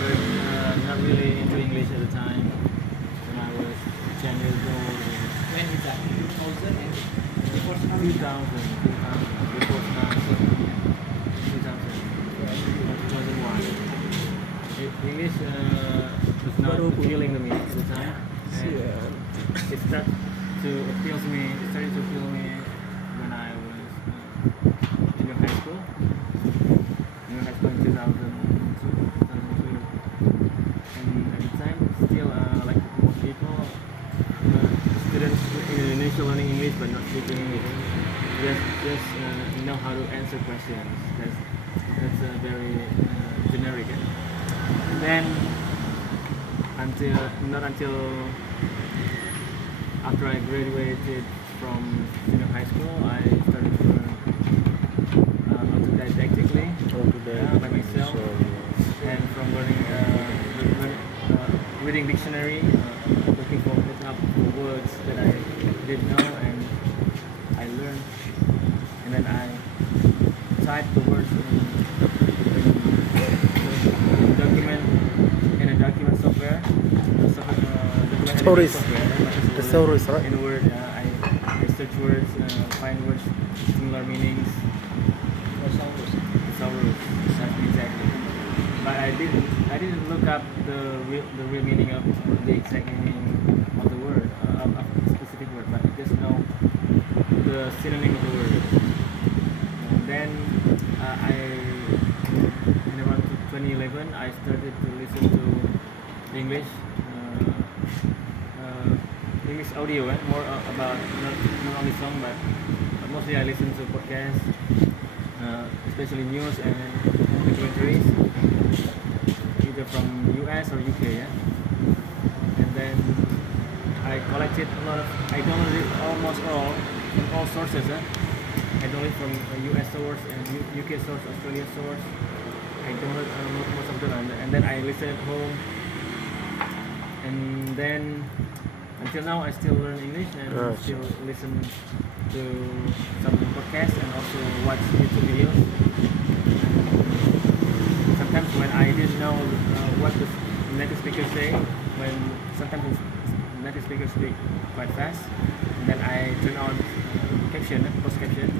but not really into English at the time when I was 10 years old. When is that? 2000 and before tsunami? 2000, before tsunami, 2000, 2001. English was not appealing to me at the time. And it started to appeal to me. It started to appeal to me when I was junior high school. Junior high school in 2002, 2002. And at the time, still like most people, students in Indonesia learning English but not speaking English. Just know how to answer questions. That's very generic. And then not until after I graduated from junior high school, I started to learn autodidactically by myself, and from learning reading dictionary, looking up for words that I didn't know, and I learned, and then I typed the words in a document software, document editing Stories. software. The stories, right? In Word, I search words, find words, similar meanings. Thesaurus, exactly. But I didn't look up the real meaning of the exact meaning of the word, of a specific word. But I just know the synonym of the word. And then in around 2011, I started to listen to English. English audio, more about not only song, but mostly I listen to podcasts, especially news and documentaries, either from US or UK. And then I collected a lot of, I downloaded almost all sources. I downloaded from US source and UK source, Australia source. I downloaded most of them, and then I listen at home. And then until now, I still learn English and still listen to some podcasts and also watch YouTube videos. Sometimes when I didn't know what the native speakers say, when sometimes the native speakers speak quite fast, and then I turn on caption, post caption,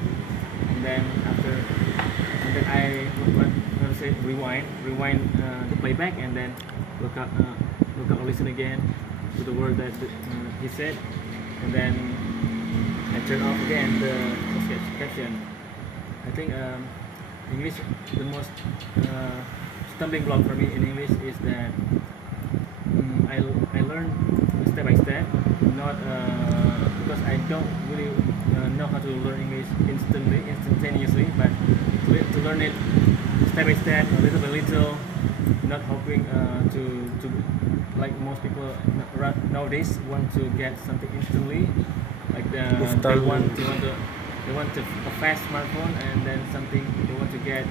and then I rewind the playback, and then look up or listen again to the word that he said, and then I turn off again the caption. I think English, the most stumbling block for me in English is that I learn step by step, not because I don't really know how to learn English instantaneously, but to learn it step by step, little by little, not hoping to like most people nowadays want to get something instantly, like they want a fast smartphone, and then something they want to get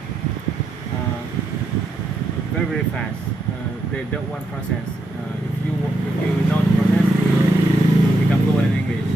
very fast. They don't want process. If you know the process, you will become fluent in English.